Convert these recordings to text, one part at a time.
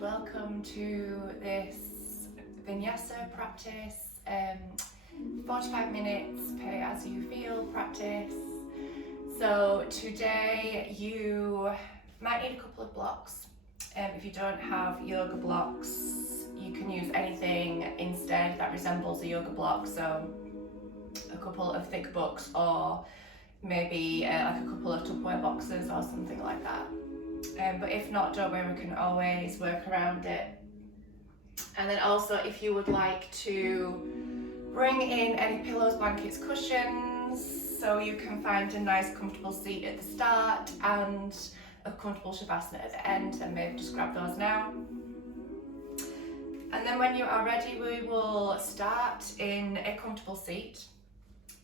welcome to this Vinyasa practice, 45 minutes pay as you feel practice. So today you might need a couple of blocks. If you don't have yoga blocks, you can use anything instead that resembles a yoga block, so a couple of thick books or maybe like a couple of Tupperware boxes or something like that. But if not, don't worry, we can always work around it. And then also, if you would like to bring in any pillows, blankets, cushions, so you can find a nice comfortable seat at the start and a comfortable shavasana at the end, then maybe just grab those now. And then when you are ready, we will start in a comfortable seat.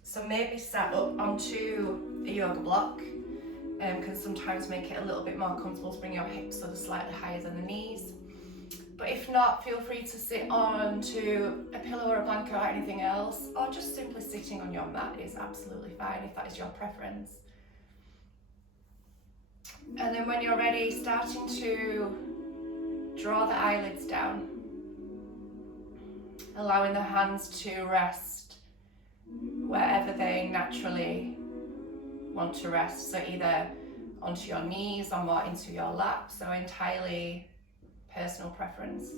So maybe sat up onto a yoga block. Can sometimes make it a little bit more comfortable to bring your hips so they're slightly higher than the knees. But if not, feel free to sit onto a pillow or a blanket or anything else, or just simply sitting on your mat is absolutely fine if that is your preference. And then when you're ready, starting to draw the eyelids down, allowing the hands to rest wherever they naturally want to rest, so either onto your knees or more into your lap, so entirely personal preference.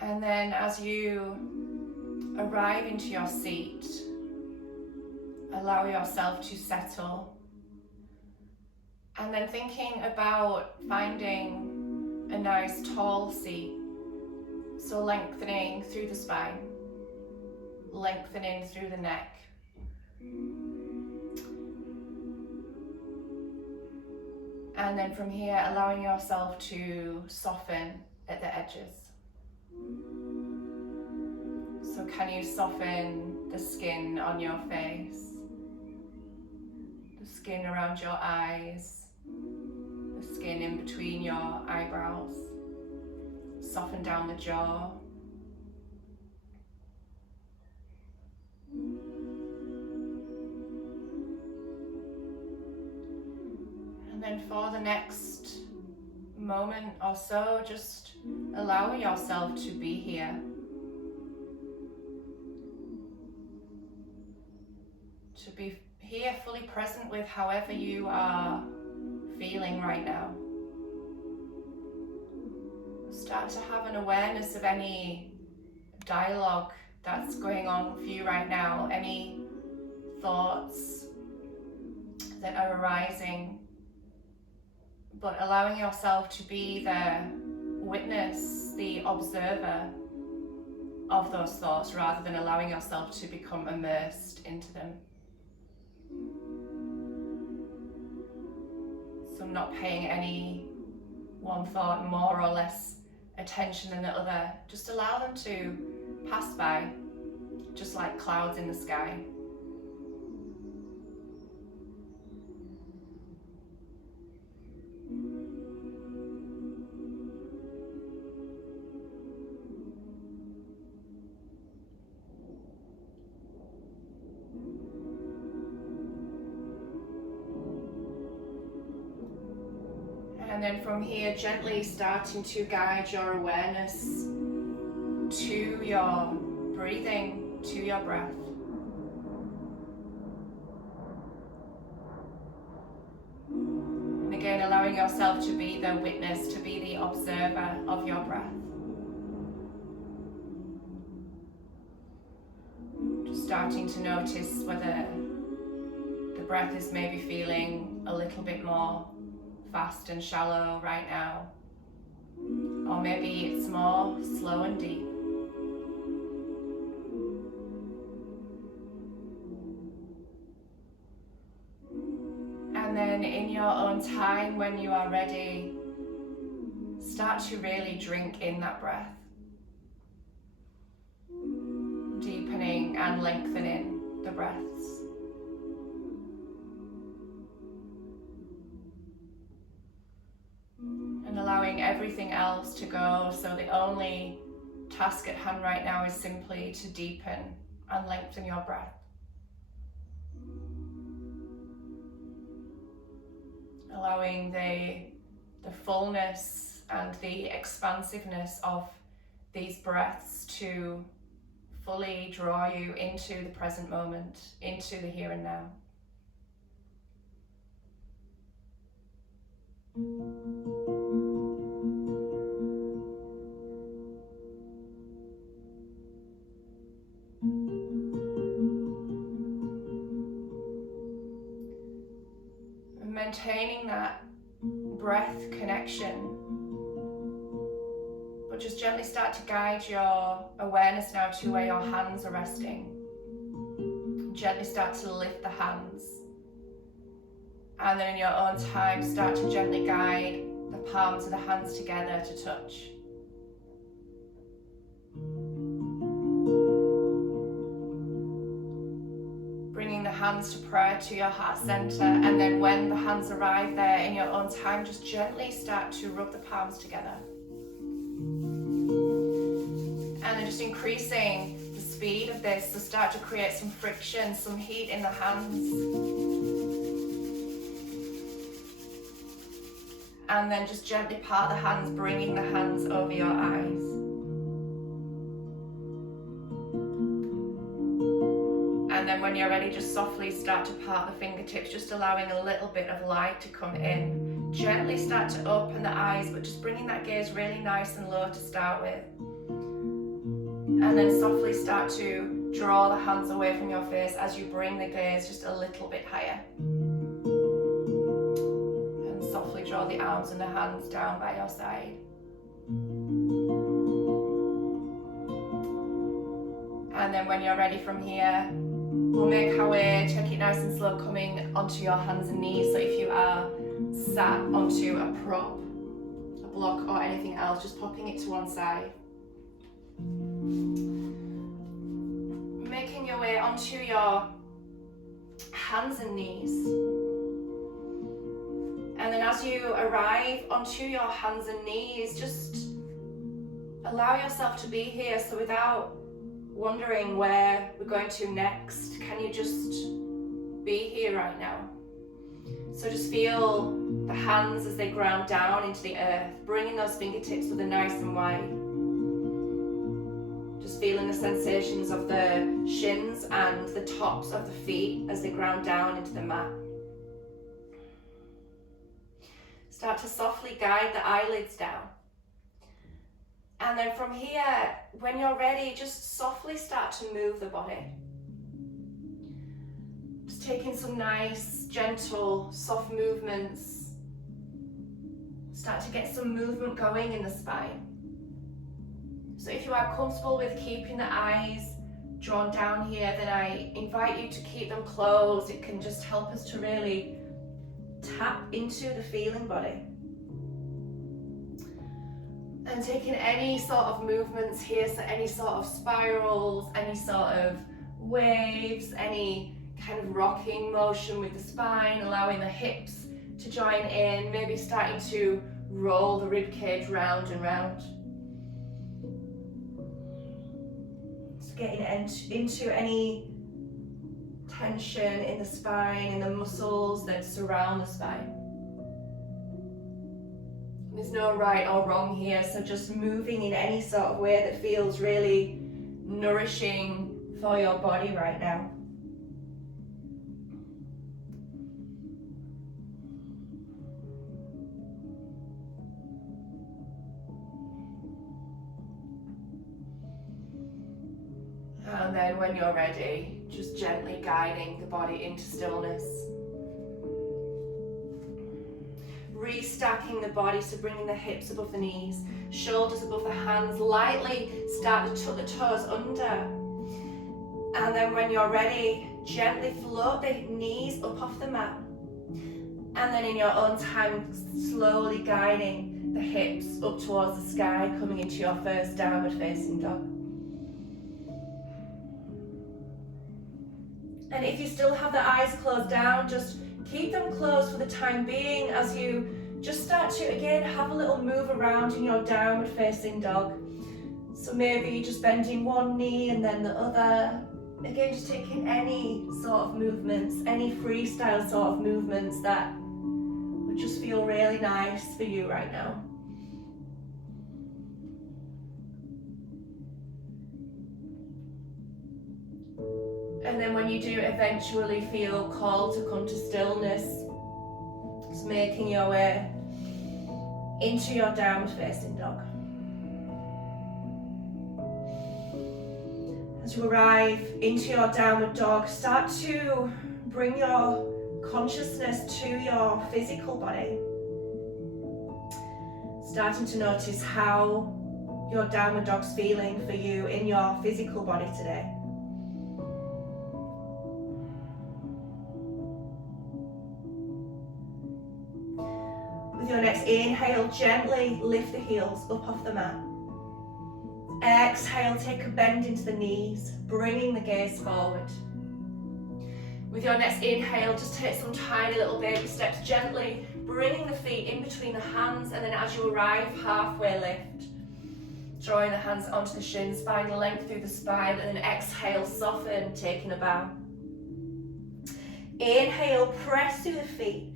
And then as you arrive into your seat, allow yourself to settle, and then thinking about finding a nice tall seat. So lengthening through the spine, lengthening through the neck. And then from here, allowing yourself to soften at the edges. So can you soften the skin on your face, the skin around your eyes, the skin in between your eyebrows? Soften down the jaw. And then for the next moment or so, just allow yourself to be here. To be here fully present with however you are feeling right now. Start to have an awareness of any dialogue that's going on for you right now, any thoughts that are arising, but allowing yourself to be the witness, the observer of those thoughts, rather than allowing yourself to become immersed into them. So not paying any one thought more or less attention than the other, just allow them to pass by, just like clouds in the sky. And then from here, gently starting to guide your awareness to your breathing, to your breath. And again, allowing yourself to be the witness, to be the observer of your breath. Just starting to notice whether the breath is maybe feeling a little bit more fast and shallow right now, or maybe it's more slow and deep. And then in your own time, when you are ready, start to really drink in that breath, deepening and lengthening the breaths. And allowing everything else to go, so the only task at hand right now is simply to deepen and lengthen your breath. allowing the fullness and the expansiveness of these breaths to fully draw you into the present moment, into the here and now. Maintaining that breath connection, but just gently start to guide your awareness now to where your hands are resting. Gently start to lift the hands, and then in your own time start to gently guide the palms of the hands together to touch. Bringing the hands to prayer to your heart center, and then when the hands arrive there in your own time, just gently start to rub the palms together. And then just increasing the speed of this, so start to create some friction, some heat in the hands. And then just gently part the hands, bringing the hands over your eyes. And then when you're ready, just softly start to part the fingertips, just allowing a little bit of light to come in. Gently start to open the eyes, but just bringing that gaze really nice and low to start with. And then softly start to draw the hands away from your face as you bring the gaze just a little bit higher. And softly draw the arms and the hands down by your side. And then when you're ready from here, we'll make our way, take it nice and slow, coming onto your hands and knees. So if you are sat onto a prop, a block or anything else, just popping it to one side. Making your way onto your hands and knees. And then as you arrive onto your hands and knees, just allow yourself to be here. So without wondering where we're going to next, can you just be here right now? So just feel the hands as they ground down into the earth, bringing those fingertips with a nice and wide. Just feeling the sensations of the shins and the tops of the feet as they ground down into the mat. Start to softly guide the eyelids down. And then from here, when you're ready, just softly start to move the body. Just taking some nice, gentle, soft movements. Start to get some movement going in the spine. So if you are comfortable with keeping the eyes drawn down here, then I invite you to keep them closed. It can just help us to really tap into the feeling body. And taking any sort of movements here, so any sort of spirals, any sort of waves, any kind of rocking motion with the spine, allowing the hips to join in, maybe starting to roll the rib cage round and round. So getting into any tension in the spine, in the muscles that surround the spine. There's no right or wrong here, so just moving in any sort of way that feels really nourishing for your body right now. And then when you're ready, just gently guiding the body into stillness. Restacking the body, so bringing the hips above the knees, shoulders above the hands, lightly start to tuck the toes under. And then when you're ready, gently float the knees up off the mat. And then in your own time, slowly guiding the hips up towards the sky, coming into your first downward facing dog. And if you still have the eyes closed down, just keep them closed for the time being as you just start to, again, have a little move around in your downward facing dog. So maybe just bending one knee and then the other. Again, just taking any sort of movements, any freestyle sort of movements that would just feel really nice for you right now. And then when you do eventually feel called to come to stillness, just making your way into your downward facing dog. As you arrive into your downward dog, start to bring your consciousness to your physical body. Starting to notice how your downward dog's feeling for you in your physical body today. With your next inhale, gently lift the heels up off the mat. Exhale, take a bend into the knees, bringing the gaze forward. With your next inhale, just take some tiny little baby steps, gently bringing the feet in between the hands, and then as you arrive, halfway lift. Drawing the hands onto the shins, find length through the spine, and then exhale, soften, taking a bow. Inhale, press through the feet.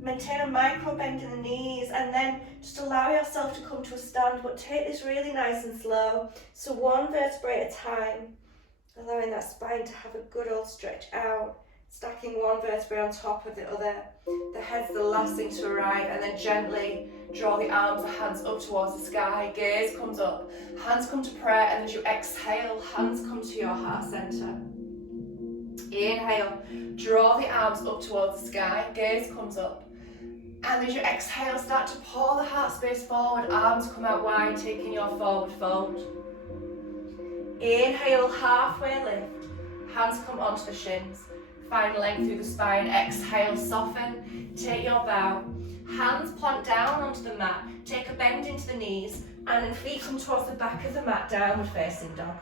Maintain a micro bend in the knees, and then just allow yourself to come to a stand, but take this really nice and slow. So one vertebrae at a time, allowing that spine to have a good old stretch out, stacking one vertebrae on top of the other. The head's the last thing to arrive, and then gently draw the arms, the hands up towards the sky. Gaze comes up, hands come to prayer, and as you exhale, hands come to your heart center. Inhale, draw the arms up towards the sky, gaze comes up. And as you exhale, start to pour the heart space forward, arms come out wide, taking your forward fold. Inhale, halfway lift, hands come onto the shins, find length through the spine. Exhale, soften, take your bow. Hands plant down onto the mat, take a bend into the knees, and then feet come towards the back of the mat, downward facing dog.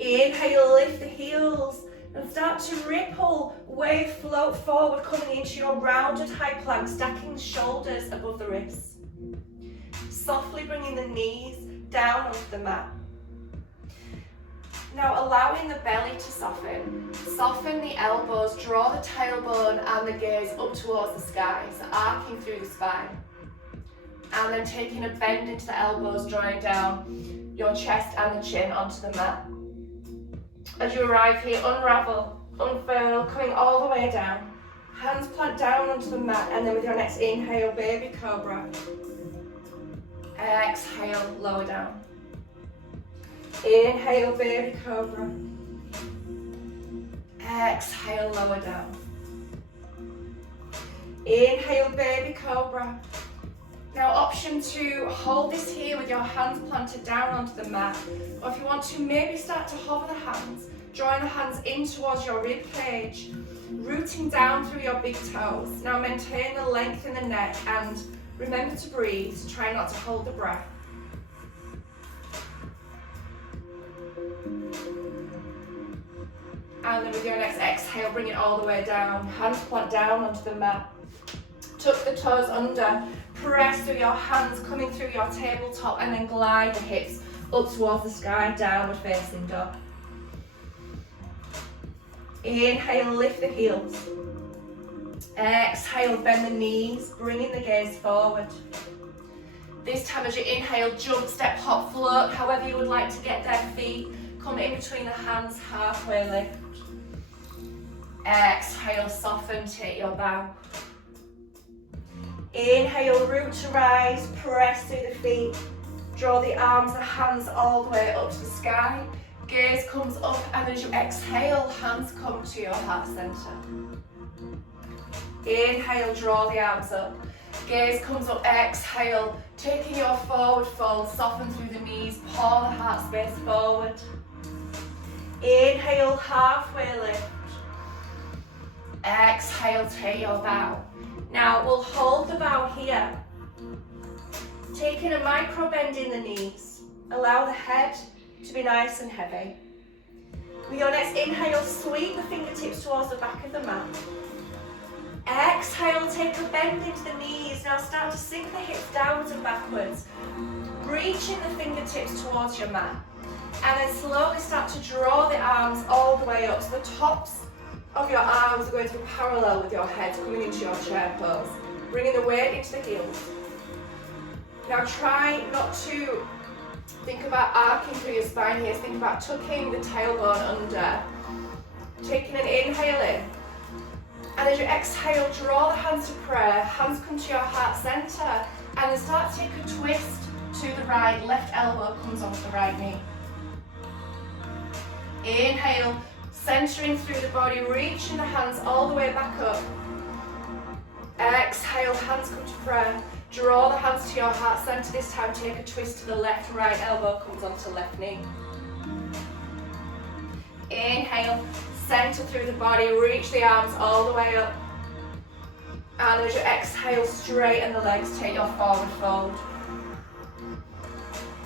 Inhale, lift the heels, and start to ripple, wave, float forward, coming into your rounded high plank, stacking the shoulders above the wrists. Softly bringing the knees down onto the mat. Now allowing the belly to soften. Soften the elbows, draw the tailbone and the gaze up towards the sky, so arcing through the spine. And then taking a bend into the elbows, drawing down your chest and the chin onto the mat. As you arrive here, unravel, unfurl, coming all the way down. Hands plant down onto the mat, and then with your next inhale, baby cobra. Exhale, lower down. Inhale, baby cobra. Exhale, lower down. Inhale, baby cobra. Now option 2, hold this here with your hands planted down onto the mat. Or if you want to, maybe start to hover the hands, drawing the hands in towards your rib cage, rooting down through your big toes. Now maintain the length in the neck and remember to breathe, try not to hold the breath. And then with your next exhale, bring it all the way down. Hands plant down onto the mat. Tuck the toes under. Press through your hands, coming through your tabletop, and then glide the hips up towards the sky, downward facing dog. Inhale, lift the heels. Exhale, bend the knees, bringing the gaze forward. This time as you inhale, jump, step, hop, float, however you would like to get their feet. Come in between the hands, halfway lift. Exhale, soften, take your bow. Inhale, root to rise, press through the feet. Draw the arms, the hands all the way up to the sky. Gaze comes up, and as you exhale, hands come to your heart center. Inhale, draw the arms up. Gaze comes up, exhale, taking your forward fold, soften through the knees, pour the heart space forward. Inhale, halfway lift. Exhale, take your bow. Now we'll hold the bow here, taking a micro bend in the knees. Allow the head to be nice and heavy. With your next inhale, sweep the fingertips towards the back of the mat. Exhale, take a bend into the knees. Now start to sink the hips downwards and backwards, reaching the fingertips towards your mat. And then slowly start to draw the arms all the way up to the tops of your arms are going to be parallel with your head, coming into your chair pose. Bringing the weight into the heels. Now try not to think about arcing through your spine here. Think about tucking the tailbone under. Taking an inhale in. And as you exhale, draw the hands to prayer. Hands come to your heart center. And then start to take a twist to the right. Left elbow comes onto the right knee. Inhale, centering through the body, reaching the hands all the way back up. Exhale, hands come to prayer. Draw the hands to your heart center. This time take a twist to the left, right elbow comes onto left knee. Inhale, center through the body, reach the arms all the way up. And as you exhale, straighten the legs, take your forward fold.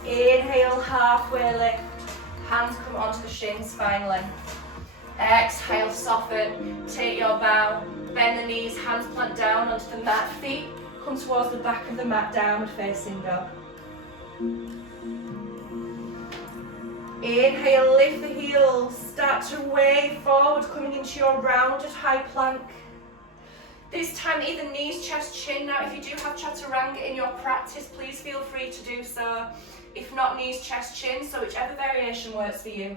Inhale, halfway lift. Hands come onto the shins, spine length. Exhale, soften, take your bow. Bend the knees, hands plant down onto the mat. Feet come towards the back of the mat, downward facing dog. Inhale, lift the heels. Start to wave forward, coming into your rounded high plank. This time either knees, chest, chin. Now if you do have chaturanga in your practice, please feel free to do so. If not, knees, chest, chin, so whichever variation works for you.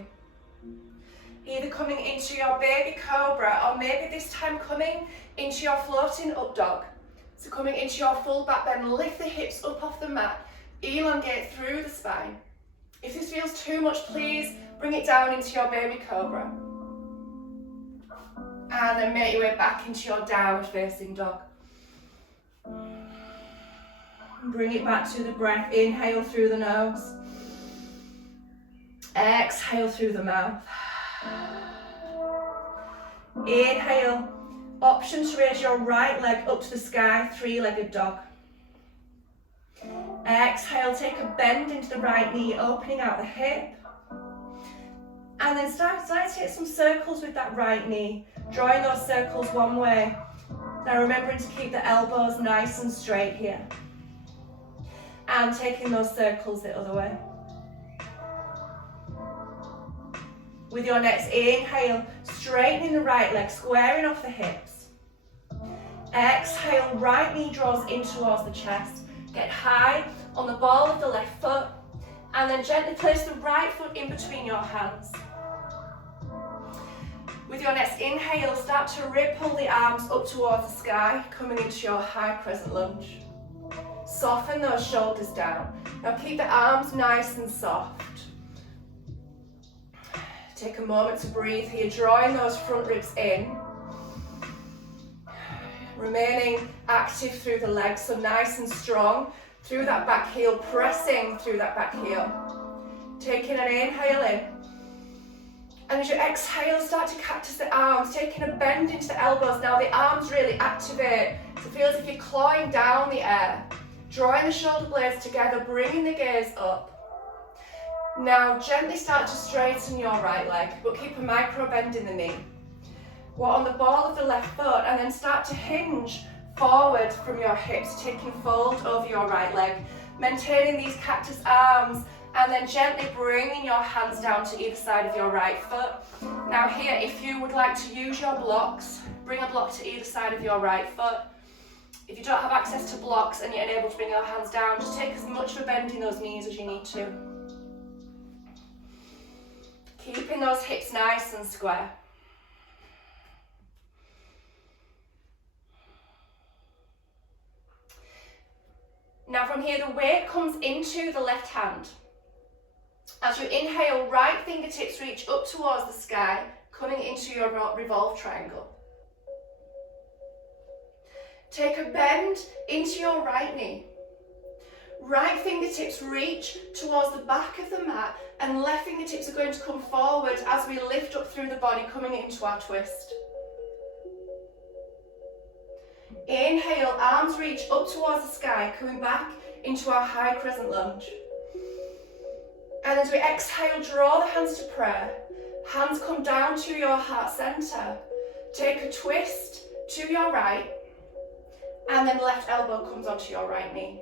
Either coming into your baby cobra or maybe this time coming into your floating up dog. So coming into your full back bend, lift the hips up off the mat, elongate through the spine. If this feels too much, please bring it down into your baby cobra. And then make your way back into your downward facing dog. Bring it back to the breath. Inhale through the nose. Exhale through the mouth. Inhale. Option to raise your right leg up to the sky, three-legged dog. Exhale, take a bend into the right knee, opening out the hip. And then start to take some circles with that right knee, drawing those circles one way. Now remembering to keep the elbows nice and straight here. And taking those circles the other way. With your next inhale, straightening the right leg, squaring off the hips. Exhale, right knee draws in towards the chest. Get high on the ball of the left foot. And then gently place the right foot in between your hands. With your next inhale, start to ripple the arms up towards the sky, coming into your high crescent lunge. Soften those shoulders down. Now keep the arms nice and soft. Take a moment to breathe here, drawing those front ribs in. Remaining active through the legs, so nice and strong. Through that back heel, pressing through that back heel. Taking an inhale in. And as you exhale, start to cactus the arms, taking a bend into the elbows. Now the arms really activate. So it feels as if you're clawing down the air. Drawing the shoulder blades together, bringing the gaze up. Now gently start to straighten your right leg, but keep a micro bend in the knee. Walk on the ball of the left foot and then start to hinge forward from your hips, taking fold over your right leg. Maintaining these cactus arms and then gently bringing your hands down to either side of your right foot. Now here, if you would like to use your blocks, bring a block to either side of your right foot. If you don't have access to blocks and you're unable to bring your hands down, just take as much of a bend in those knees as you need to. Keeping those hips nice and square. Now from here, the weight comes into the left hand. As you inhale, right fingertips reach up towards the sky, coming into your revolve triangle. Take a bend into your right knee. Right fingertips reach towards the back of the mat and left fingertips are going to come forward as we lift up through the body, coming into our twist. Inhale, arms reach up towards the sky, coming back into our high crescent lunge. And as we exhale, draw the hands to prayer. Hands come down to your heart center. Take a twist to your right. And then the left elbow comes onto your right knee.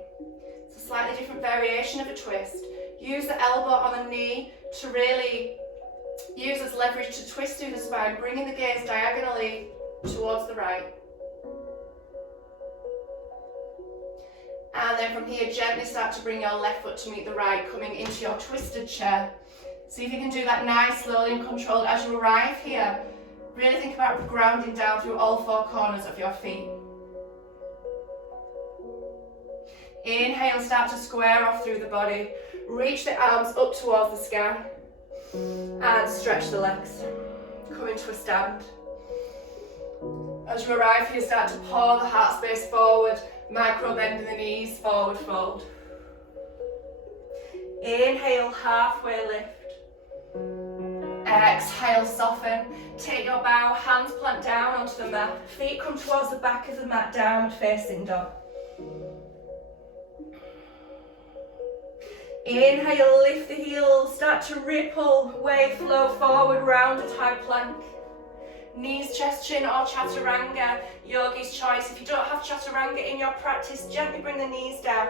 It's a slightly different variation of a twist. Use the elbow on the knee to really Use as leverage to twist through the spine, bringing the gaze diagonally towards the right. And then from here, gently start to bring your left foot to meet the right, coming into your twisted chair. See if you can do that nice, slowly and controlled as you arrive here. Really think about grounding down through all four corners of your feet. Inhale, start to square off through the body. Reach the arms up towards the sky. And stretch the legs. Come into a stand. As you arrive here, start to pour the heart space forward. Micro bend in the knees, forward fold. Inhale, halfway lift. Exhale, soften. Take your bow, hands plant down onto the mat. Feet come towards the back of the mat, downward facing dog. Inhale, lift the heels, start to ripple, wave flow forward, rounded high plank. Knees, chest, chin or chaturanga, yogi's choice. If you don't have chaturanga in your practice, gently bring the knees down.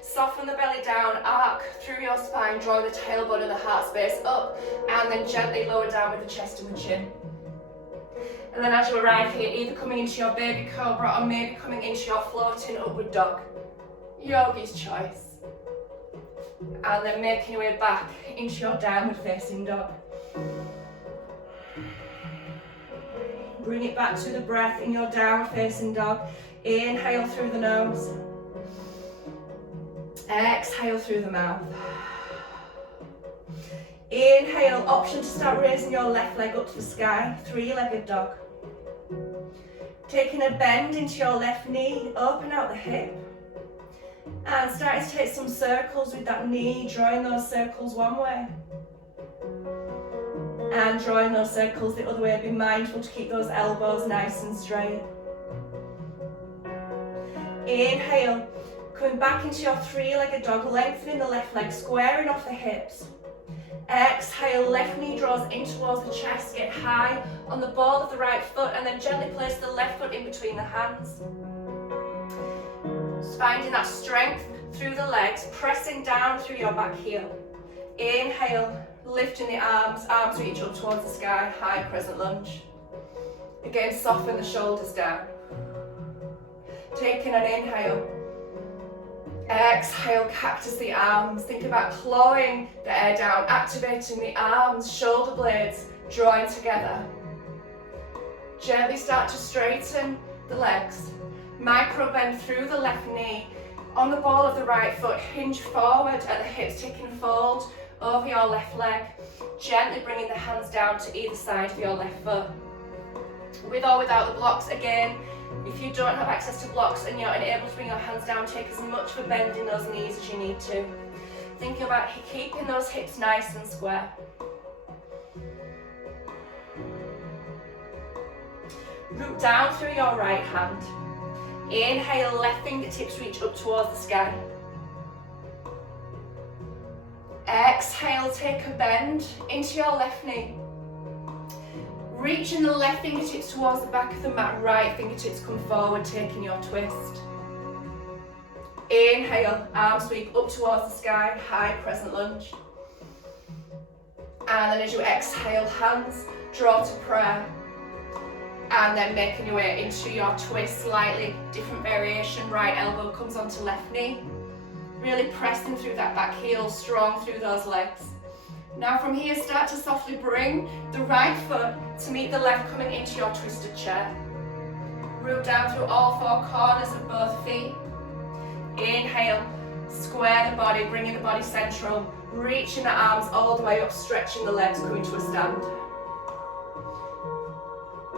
Soften the belly down, arc through your spine, draw the tailbone and the heart space up, and then gently lower down with the chest and the chin. And then as you arrive here, either coming into your baby cobra or maybe coming into your floating upward dog. Yogi's choice. And then making your way back into your downward facing dog. Bring it back to the breath in your downward facing dog. Inhale through the nose. Exhale through the mouth. Inhale, option to start raising your left leg up to the sky, three-legged dog. Taking a bend into your left knee, open out the hip. And starting to take some circles with that knee, drawing those circles one way. And drawing those circles the other way. Be mindful to keep those elbows nice and straight. Inhale, coming back into your three-legged dog, lengthening the left leg, squaring off the hips. Exhale, left knee draws in towards the chest, get high on the ball of the right foot, and then gently place the left foot in between the hands. Just finding that strength through the legs, pressing down through your back heel. Inhale, lifting the arms, arms reach up towards the sky, high crescent lunge. Again, soften the shoulders down. Taking an inhale. Exhale, cactus the arms. Think about clawing the air down, activating the arms, shoulder blades, drawing together. Gently start to straighten the legs. Micro bend through the left knee. On the ball of the right foot, hinge forward at the hips, taking a fold over your left leg. Gently bringing the hands down to either side of your left foot. With or without the blocks, again, if you don't have access to blocks and you're unable to bring your hands down, take as much of a bend in those knees as you need to. Think about keeping those hips nice and square. Root down through your right hand. Inhale, left fingertips reach up towards the sky. Exhale, take a bend into your left knee. Reaching the left fingertips towards the back of the mat, right fingertips come forward, taking your twist. Inhale, arm sweep up towards the sky, high crescent lunge. And then as you exhale, hands draw to prayer. And then making your way into your twist, slightly different variation. Right elbow comes onto left knee. Really pressing through that back heel, strong through those legs. Now from here, start to softly bring the right foot to meet the left, coming into your twisted chair. Root down through all four corners of both feet. Inhale, square the body, bringing the body central. Reaching the arms all the way up, stretching the legs, coming to a stand.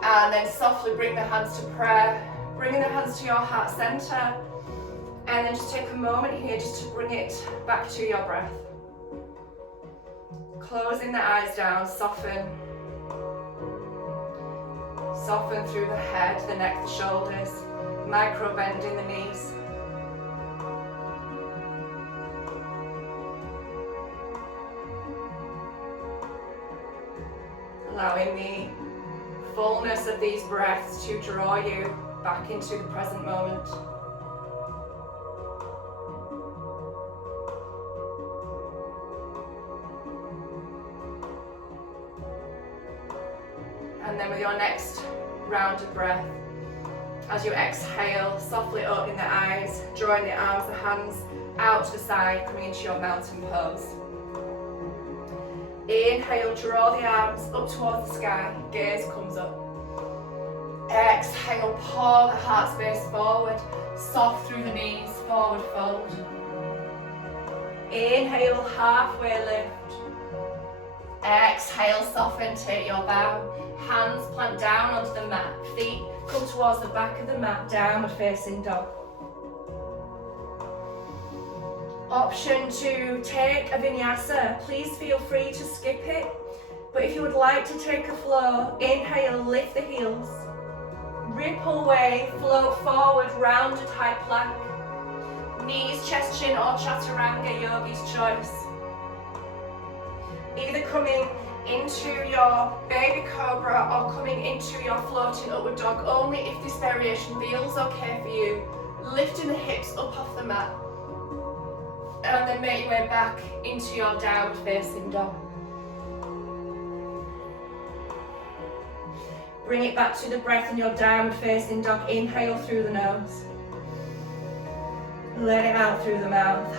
And then softly bring the hands to prayer, bringing the hands to your heart center. And then just take a moment here just to bring it back to your breath. Closing the eyes down, soften. Soften through the head, the neck, the shoulders. Micro bend in the knees. Allowing the fullness of these breaths to draw you back into the present moment. And then with your next round of breath, as you exhale, softly opening the eyes, drawing the arms, the hands out to the side, coming into your mountain pose. Inhale, draw the arms up towards the sky, gaze comes up. Exhale, pour the heart space forward, soft through the knees, forward fold. Inhale, halfway lift. Exhale, soften, take your bow. Hands plant down onto the mat, feet come towards the back of the mat, downward facing dog. Option to take a vinyasa, please feel free to skip it. But if you would like to take a flow, inhale, lift the heels. Ripple wave, float forward, rounded high plank. Knees, chest, chin or chaturanga, yogi's choice. Either coming into your baby cobra or coming into your floating upward dog, only if this variation feels okay for you. Lifting the hips up off the mat. And then make your way back into your downward facing dog. Bring it back to the breath in your downward facing dog. Inhale through the nose. Let it out through the mouth.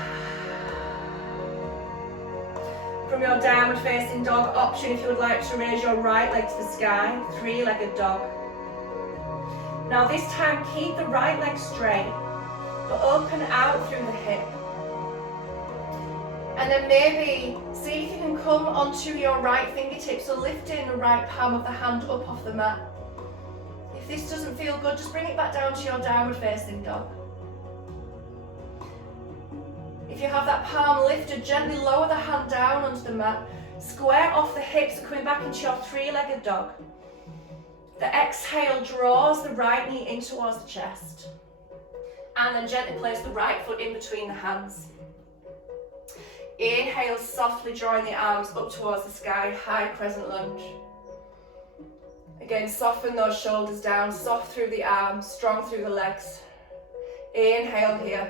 From your downward facing dog option, if you would like to raise your right leg to the sky, three-legged dog. Now this time keep the right leg straight, but open out through the hip. And then maybe see if you can come onto your right fingertips, so lifting the right palm of the hand up off the mat. If this doesn't feel good, just bring it back down to your downward facing dog. If you have that palm lifted, gently lower the hand down onto the mat, square off the hips and coming back into your three-legged dog. The exhale draws the right knee in towards the chest. And then gently place the right foot in between the hands. Inhale, softly drawing the arms up towards the sky, high crescent lunge. Again, soften those shoulders down, soft through the arms, strong through the legs. Inhale here.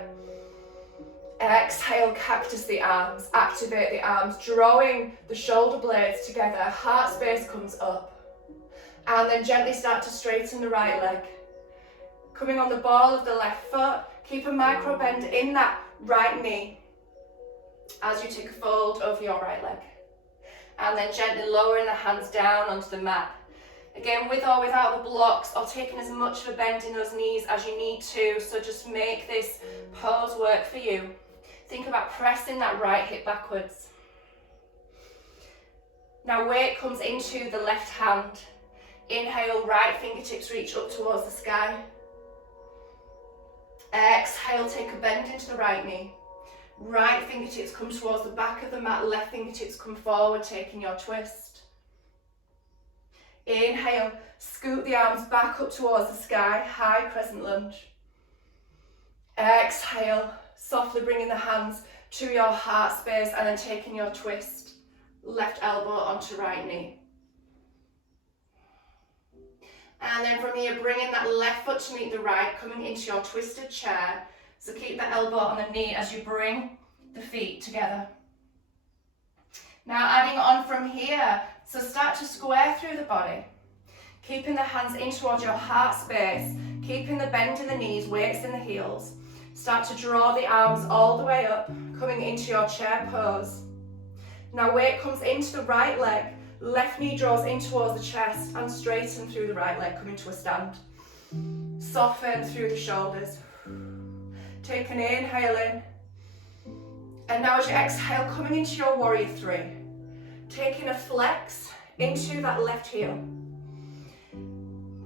Exhale, cactus the arms, activate the arms, drawing the shoulder blades together, heart space comes up. And then gently start to straighten the right leg. Coming on the ball of the left foot, keep a micro bend in that right knee as you take a fold over your right leg. And then gently lowering the hands down onto the mat. Again, with or without the blocks, or taking as much of a bend in those knees as you need to, so just make this pose work for you. Think about pressing that right hip backwards. Now weight comes into the left hand. Inhale, right fingertips reach up towards the sky. Exhale, take a bend into the right knee. Right fingertips come towards the back of the mat, left fingertips come forward, taking your twist. Inhale, scoot the arms back up towards the sky, high crescent lunge. Exhale, softly bringing the hands to your heart space and then taking your twist. Left elbow onto right knee. And then from here, bringing that left foot to meet the right, coming into your twisted chair. So keep the elbow on the knee as you bring the feet together. Now adding on from here, so start to square through the body. Keeping the hands in towards your heart space, keeping the bend in the knees, weights in the heels. Start to draw the arms all the way up, coming into your chair pose. Now weight comes into the right leg, left knee draws in towards the chest and straighten through the right leg, coming to a stand. Soften through the shoulders. Take an inhale in. And now as you exhale, coming into your warrior three. Taking a flex into that left heel.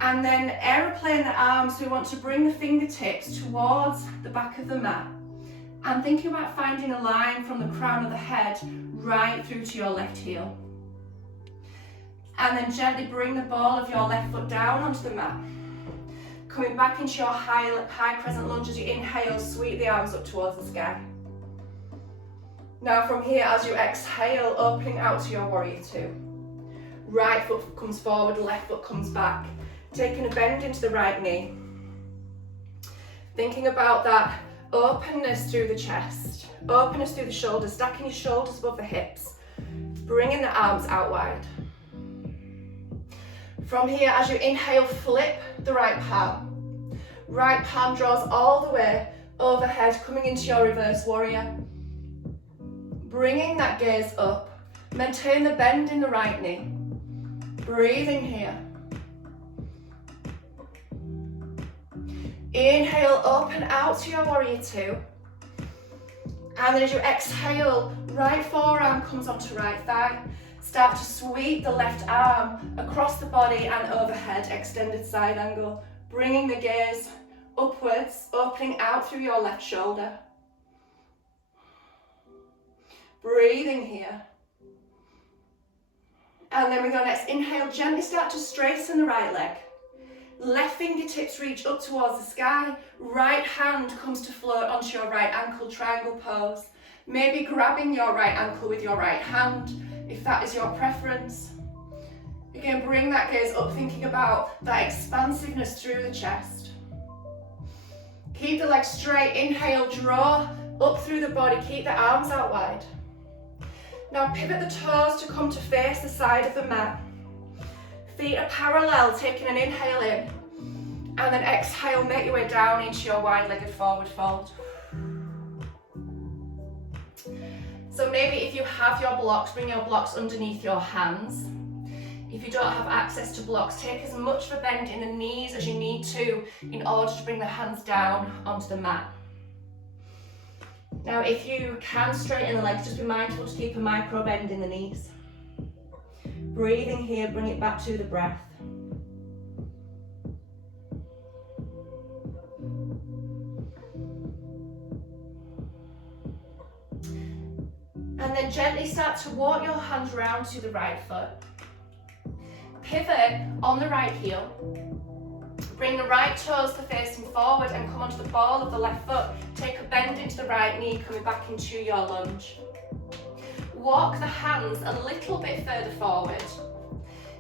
And then aeroplane the arms, so we want to bring the fingertips towards the back of the mat. And thinking about finding a line from the crown of the head right through to your left heel. And then gently bring the ball of your left foot down onto the mat. Coming back into your high crescent lunge as you inhale, sweep the arms up towards the sky. Now from here, as you exhale, opening out to your warrior two. Right foot comes forward, left foot comes back. Taking a bend into the right knee. Thinking about that openness through the chest, openness through the shoulders, stacking your shoulders above the hips, bringing the arms out wide. From here, as you inhale, flip the right palm. Right palm draws all the way overhead, coming into your reverse warrior. Bringing that gaze up. Maintain the bend in the right knee. Breathing here. Inhale, open out to your warrior two. And then as you exhale, right forearm comes onto right thigh. Start to sweep the left arm across the body and overhead, extended side angle. Bringing the gaze upwards, opening out through your left shoulder. Breathing here. And then with your next inhale, gently start to straighten the right leg. Left fingertips reach up towards the sky. Right hand comes to float onto your right ankle, triangle pose. Maybe grabbing your right ankle with your right hand, if that is your preference. Again, bring that gaze up, thinking about that expansiveness through the chest. Keep the legs straight. Inhale, draw up through the body. Keep the arms out wide. Now pivot the toes to come to face the side of the mat. Feet are parallel, taking an inhale in. And then exhale, make your way down into your wide-legged forward fold. So maybe if you have your blocks, bring your blocks underneath your hands. If you don't have access to blocks, take as much of a bend in the knees as you need to in order to bring the hands down onto the mat. Now if you can straighten the legs, just be mindful to keep a micro bend in the knees. Breathing here, bring it back to the breath. And then gently start to walk your hands round to the right foot. Pivot on the right heel. Bring the right toes to facing forward and come onto the ball of the left foot. Take a bend into the right knee, coming back into your lunge. Walk the hands a little bit further forward.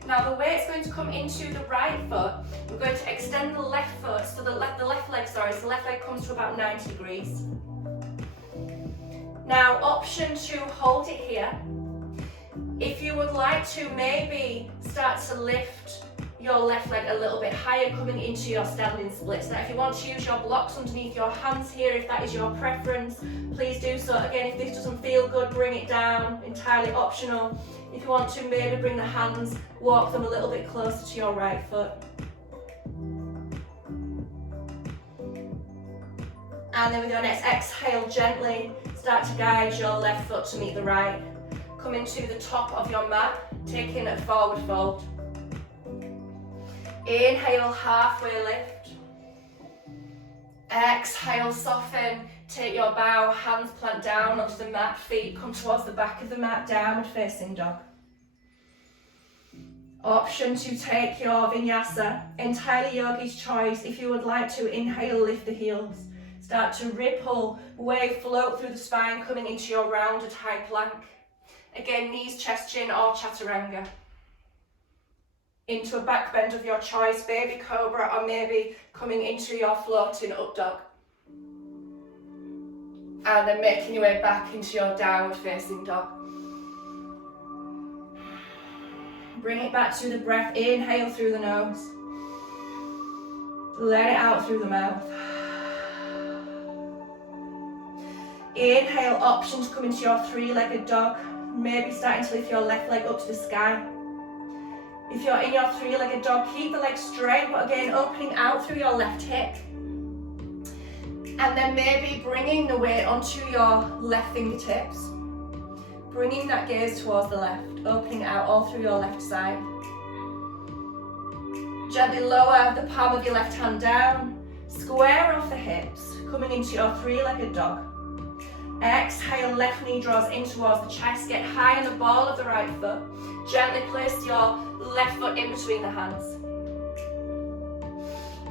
Now the way it's going to come into the right foot, we're going to extend the left foot, so the left leg comes to about 90 degrees. Now option to hold it here. If you would like to, maybe start to lift your left leg a little bit higher, coming into your standing splits. Now if you want to use your blocks underneath your hands here, if that is your preference, please do so. Again, if this doesn't feel good, bring it down, entirely optional. If you want to, maybe bring the hands, walk them a little bit closer to your right foot. And then with your next exhale, gently start to guide your left foot to meet the right. Come into the top of your mat, taking a forward fold. Inhale, halfway lift. Exhale, soften. Take your bow, hands plant down onto the mat, feet come towards the back of the mat, downward facing dog. Option to take your vinyasa, entirely yogi's choice. If you would like to, inhale, lift the heels. Start to ripple, wave, float through the spine, coming into your rounded high plank. Again, knees, chest, chin, or chaturanga. Into a back bend of your choice, baby cobra, or maybe coming into your floating up dog. And then making your way back into your downward facing dog. Bring it back to the breath. Inhale through the nose. Let it out through the mouth. Inhale, option to come into your three-legged dog. Maybe starting to lift your left leg up to the sky. If you're in your three-legged dog, keep the legs straight, but again, opening out through your left hip. And then maybe bringing the weight onto your left fingertips. Bringing that gaze towards the left, opening out all through your left side. Gently lower the palm of your left hand down. Square off the hips, coming into your three-legged dog. Exhale, left knee draws in towards the chest. Get high on the ball of the right foot. Gently place your left foot in between the hands.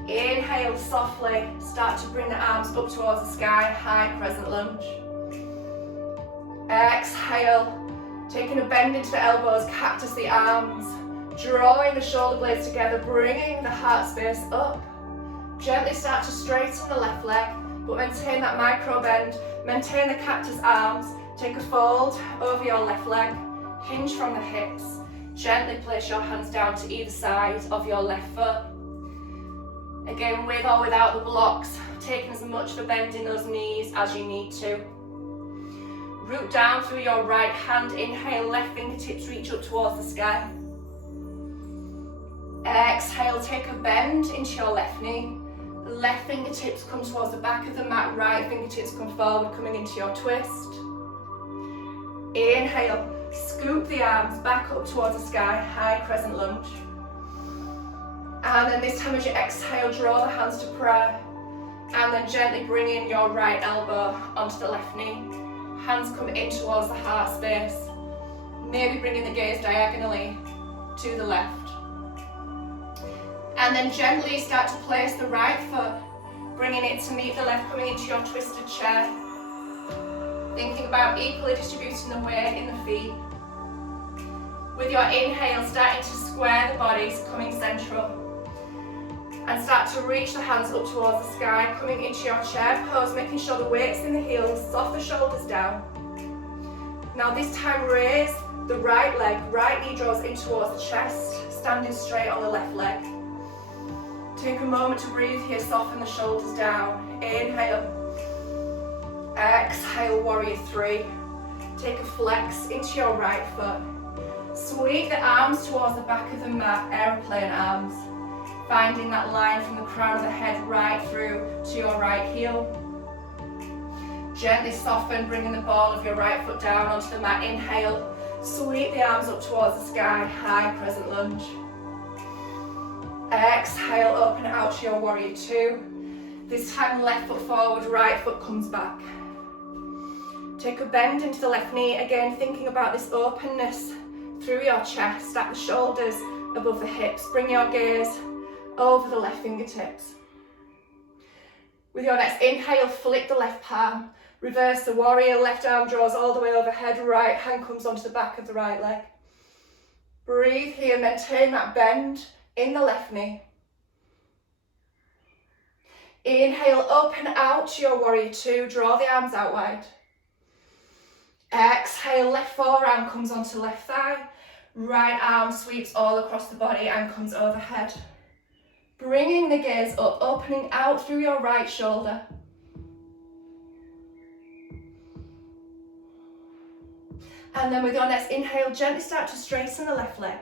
Inhale softly, start to bring the arms up towards the sky, high crescent lunge. Exhale, taking a bend into the elbows, cactus the arms, drawing the shoulder blades together, bringing the heart space up. Gently start to straighten the left leg, but maintain that micro bend, maintain the cactus arms, take a fold over your left leg, hinge from the hips. Gently place your hands down to either side of your left foot. Again, with or without the blocks, taking as much of a bend in those knees as you need to. Root down through your right hand. Inhale, left fingertips reach up towards the sky. Exhale, take a bend into your left knee. Left fingertips come towards the back of the mat. Right fingertips come forward, coming into your twist. Inhale, scoop the arms back up towards the sky. High crescent lunge. And then this time as you exhale, draw the hands to prayer. And then gently bring in your right elbow onto the left knee. Hands come in towards the heart space. Maybe bringing the gaze diagonally to the left. And then gently start to place the right foot, bringing it to meet the left, coming into your twisted chair. Thinking about equally distributing the weight in the feet. With your inhale, starting to square the bodies, coming central. And start to reach the hands up towards the sky, coming into your chair pose, making sure the weight's in the heels, soft the shoulders down. Now this time raise the right leg, right knee draws in towards the chest, standing straight on the left leg. Take a moment to breathe here, soften the shoulders down. Inhale. Exhale, warrior three. Take a flex into your right foot. Sweep the arms towards the back of the mat, aeroplane arms. Finding that line from the crown of the head right through to your right heel. Gently soften, bringing the ball of your right foot down onto the mat. Inhale, sweep the arms up towards the sky, high crescent lunge. Exhale, open out to your warrior two. This time left foot forward, right foot comes back. Take a bend into the left knee, again thinking about this openness through your chest. Stack the shoulders above the hips. Bring your gaze over the left fingertips. With your next inhale, flick the left palm. Reverse the warrior, left arm draws all the way overhead, right hand comes onto the back of the right leg. Breathe here, maintain that bend in the left knee. Inhale, open out to your warrior two, draw the arms out wide. Exhale, left forearm comes onto left thigh, right arm sweeps all across the body and comes overhead. Bringing the gaze up, opening out through your right shoulder. And then with your next inhale, gently start to straighten the left leg.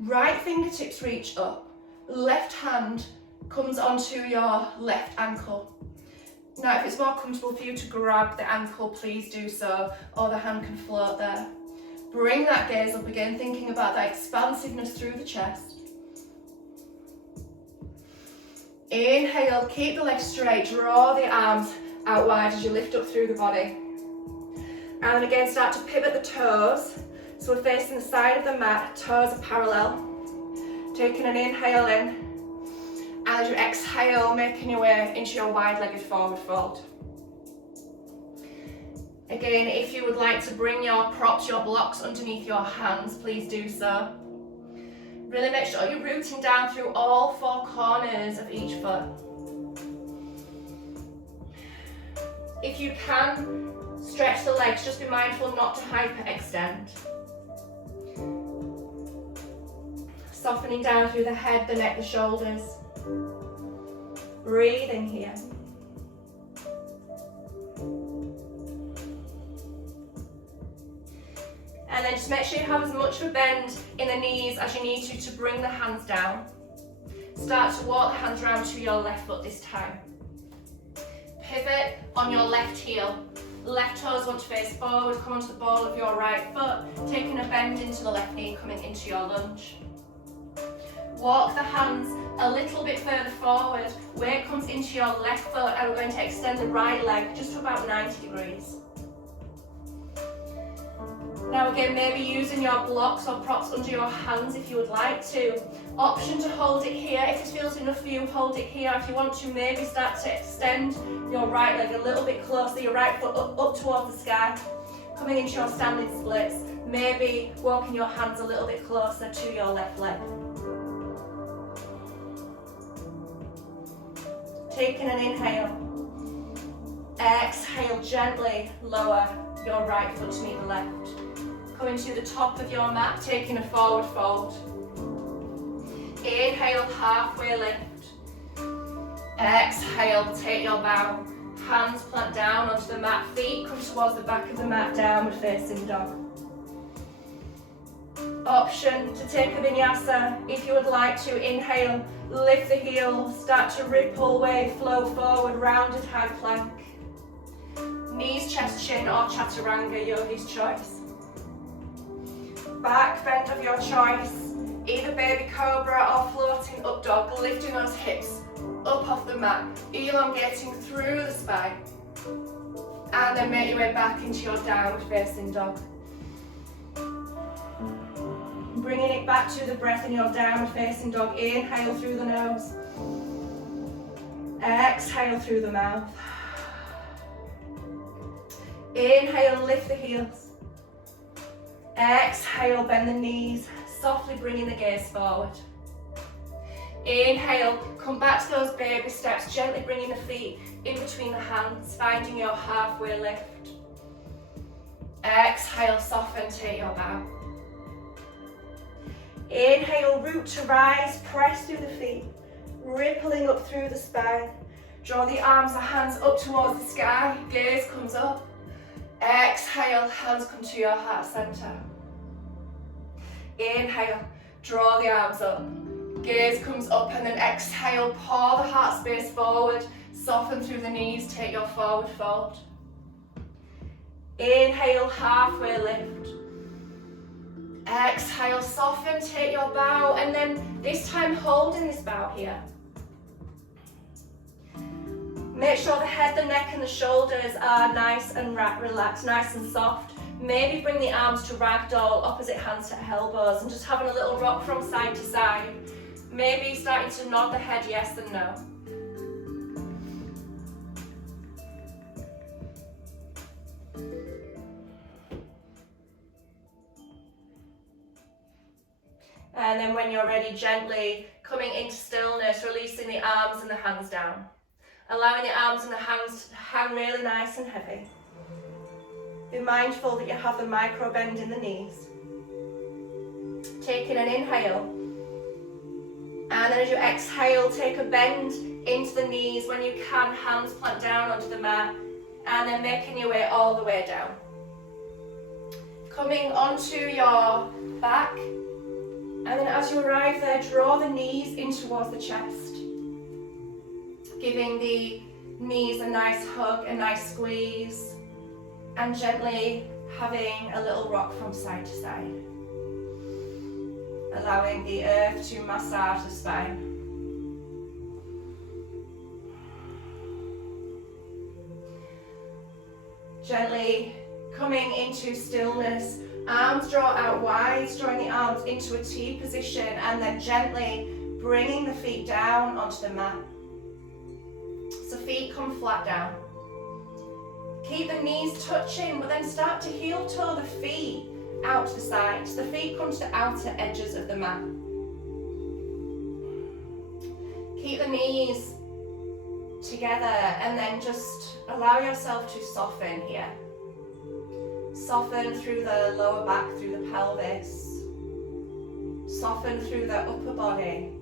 Right fingertips reach up, left hand comes onto your left ankle. Now if it's more comfortable for you to grab the ankle, please do so, or the hand can float there. Bring that gaze up again, thinking about that expansiveness through the chest. Inhale, keep the legs straight, draw the arms out wide as you lift up through the body. And then again, start to pivot the toes. So we're facing the side of the mat, toes are parallel. Taking an inhale in. And as you exhale, making your way into your wide-legged forward fold. Again, if you would like to bring your props, your blocks underneath your hands, please do so. Really make sure you're rooting down through all four corners of each foot. If you can, stretch the legs, just be mindful not to hyperextend. Softening down through the head, the neck, the shoulders. Breathing here. And then just make sure you have as much of a bend in the knees as you need to bring the hands down. Start to walk the hands around to your left foot this time. Pivot on your left heel. Left toes want to face forward, come onto the ball of your right foot, taking a bend into the left knee, coming into your lunge. Walk the hands a little bit further forward. Weight comes into your left foot and we're going to extend the right leg just to about 90 degrees. Now again, maybe using your blocks or props under your hands if you would like to. Option to hold it here. If it feels enough for you, hold it here. If you want to, maybe start to extend your right leg a little bit closer, your right foot up towards the sky, coming into your standing splits. Maybe walking your hands a little bit closer to your left leg. Taking an inhale. Exhale, gently lower your right foot to meet the left. Coming to the top of your mat, taking a forward fold. Inhale, halfway lift. Exhale, take your bow. Hands plant down onto the mat, feet come towards the back of the mat, downward facing dog. Option to take a vinyasa. If you would like to, inhale, lift the heels, start to ripple wave, flow forward, rounded high plank. Knees, chest, chin, or chaturanga, yogi's choice. Back bend of your choice, either baby cobra or floating up dog, lifting those hips up off the mat, elongating through the spine. And then make your way back into your downward facing dog. Bringing it back to the breath in your downward facing dog. Inhale through the nose. Exhale through the mouth. Inhale, lift the heels. Exhale, bend the knees, softly bringing the gaze forward. Inhale, come back to those baby steps, gently bringing the feet in between the hands, finding your halfway lift. Exhale, soften, take your bow. Inhale, root to rise, press through the feet, rippling up through the spine. Draw the arms, the hands up towards the sky, gaze comes up. Exhale, hands come to your heart center. Inhale, draw the arms up, gaze comes up, and then exhale, pour the heart space forward, soften through the knees, take your forward fold. Inhale, halfway lift. Exhale, soften, take your bow, and then this time holding this bow here. Make sure the head, the neck and the shoulders are nice and relaxed, nice and soft. Maybe bring the arms to ragdoll, opposite hands to elbows, and just having a little rock from side to side. Maybe starting to nod the head yes and no. And then when you're ready, gently coming into stillness, releasing the arms and the hands down. Allowing the arms and the hands to hang really nice and heavy. Be mindful that you have the micro bend in the knees. Taking an inhale. And then as you exhale, take a bend into the knees. When you can, hands plant down onto the mat. And then making your way all the way down. Coming onto your back. And then as you arrive there, draw the knees in towards the chest. Giving the knees a nice hug, a nice squeeze, and gently having a little rock from side to side. Allowing the earth to massage the spine. Gently coming into stillness, arms draw out wide, drawing the arms into a T position, and then gently bringing the feet down onto the mat. So feet come flat down. Keep the knees touching, but then start to heel toe the feet out to the sides. The feet come to the outer edges of the mat. Keep the knees together and then just allow yourself to soften here. Soften through the lower back, through the pelvis. Soften through the upper body.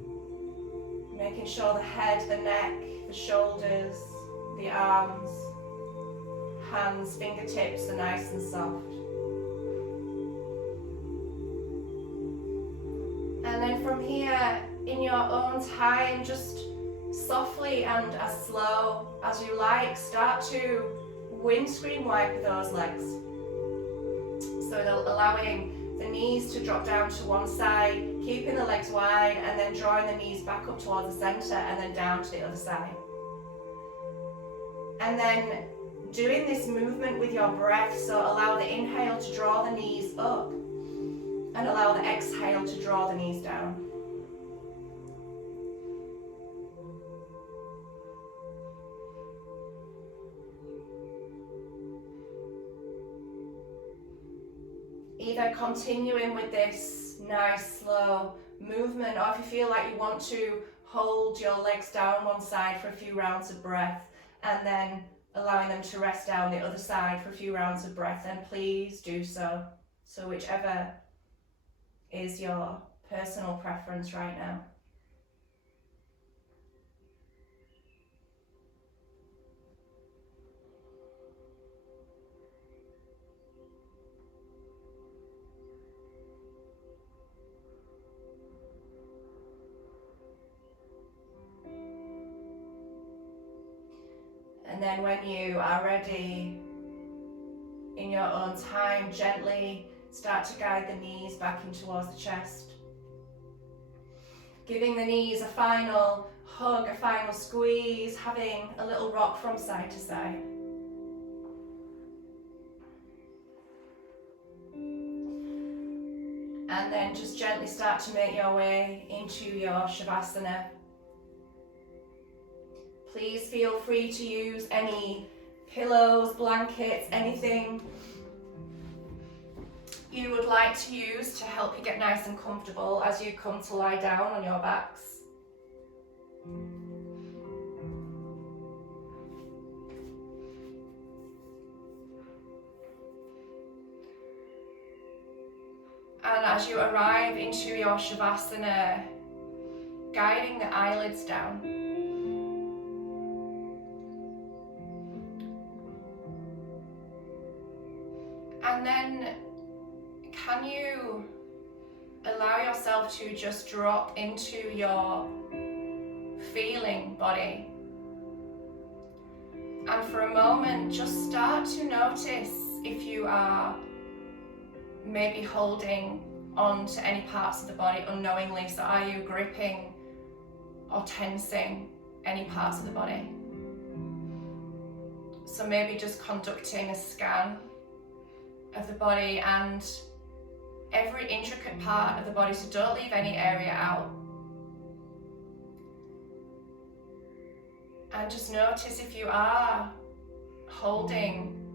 Making sure the head, the neck, the shoulders, the arms, hands, fingertips are nice and soft. And then from here, in your own time, just softly and as slow as you like, start to windscreen wipe those legs. So allowing the knees to drop down to one side, keeping the legs wide, and then drawing the knees back up towards the center and then down to the other side. And then doing this movement with your breath, so allow the inhale to draw the knees up and allow the exhale to draw the knees down. Either continuing with this nice slow movement, or if you feel like you want to hold your legs down one side for a few rounds of breath and then allowing them to rest down the other side for a few rounds of breath, then please do so. So whichever is your personal preference right now. And then when you are ready, in your own time, gently start to guide the knees back in towards the chest. Giving the knees a final hug, a final squeeze, having a little rock from side to side. And then just gently start to make your way into your Shavasana. Please feel free to use any pillows, blankets, anything you would like to use to help you get nice and comfortable as you come to lie down on your backs. And as you arrive into your Shavasana, guiding the eyelids down. And then, can you allow yourself to just drop into your feeling body? And for a moment, just start to notice if you are maybe holding on to any parts of the body unknowingly. So are you gripping or tensing any parts of the body? So maybe just conducting a scan of the body and every intricate part of the body, so don't leave any area out. And just notice if you are holding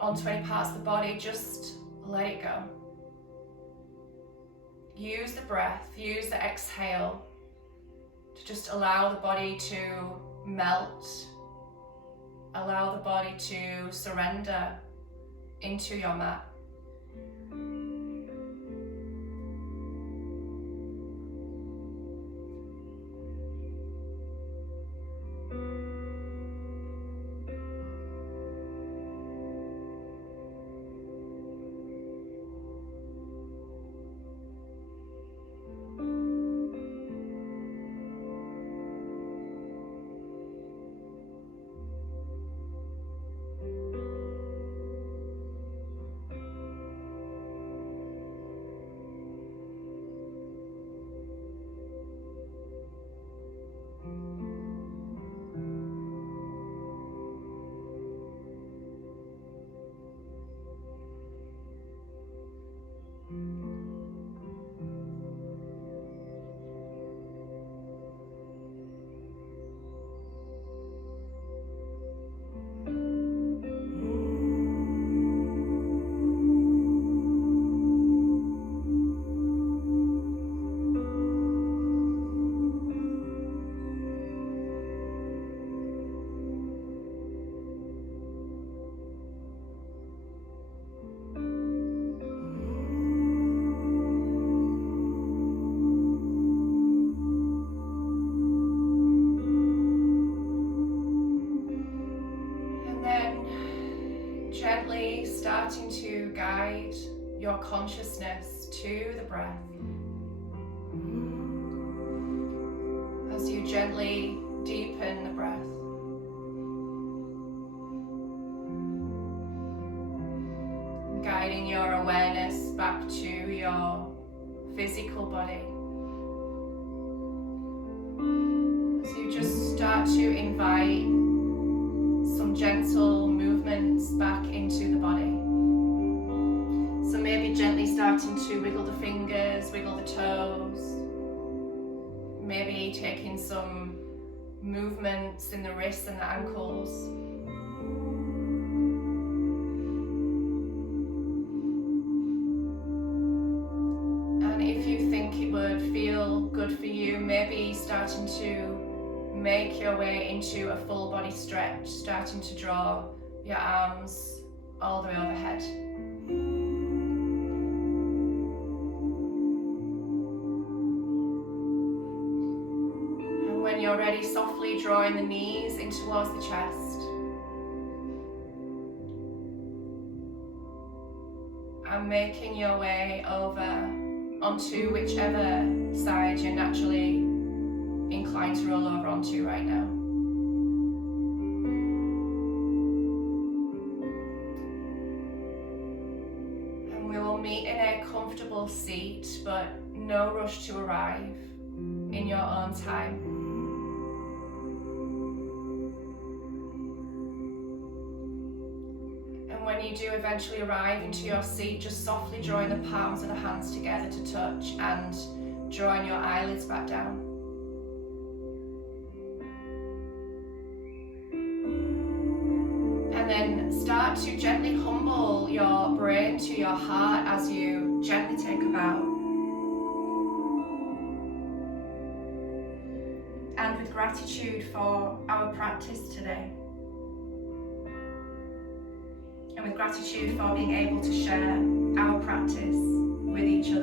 onto any parts of the body, just let it go. Use the breath, use the exhale to just allow the body to melt, allow the body to surrender into your mat. Gently starting to guide your consciousness to the breath as you gently deepen the breath. Guiding your awareness back to your physical body. As you just start to invite some gentle movements back into the body. So maybe gently starting to wiggle the fingers, wiggle the toes. Maybe taking some movements in the wrists and the ankles. And if you think it would feel good for you, maybe starting to make your way into a full body stretch, starting to draw your arms all the way overhead. when you're ready, softly drawing the knees in towards the chest. And making your way over onto whichever side you're naturally inclined to roll over onto right now. And we will meet in a comfortable seat, but no rush to arrive, in your own time. And when you do eventually arrive into your seat, just softly drawing the palms of the hands together to touch and drawing your eyelids back down. And then start to gently humble your brain to your heart as you gently take a bow. And with gratitude for our practice today. And with gratitude for being able to share our practice with each other.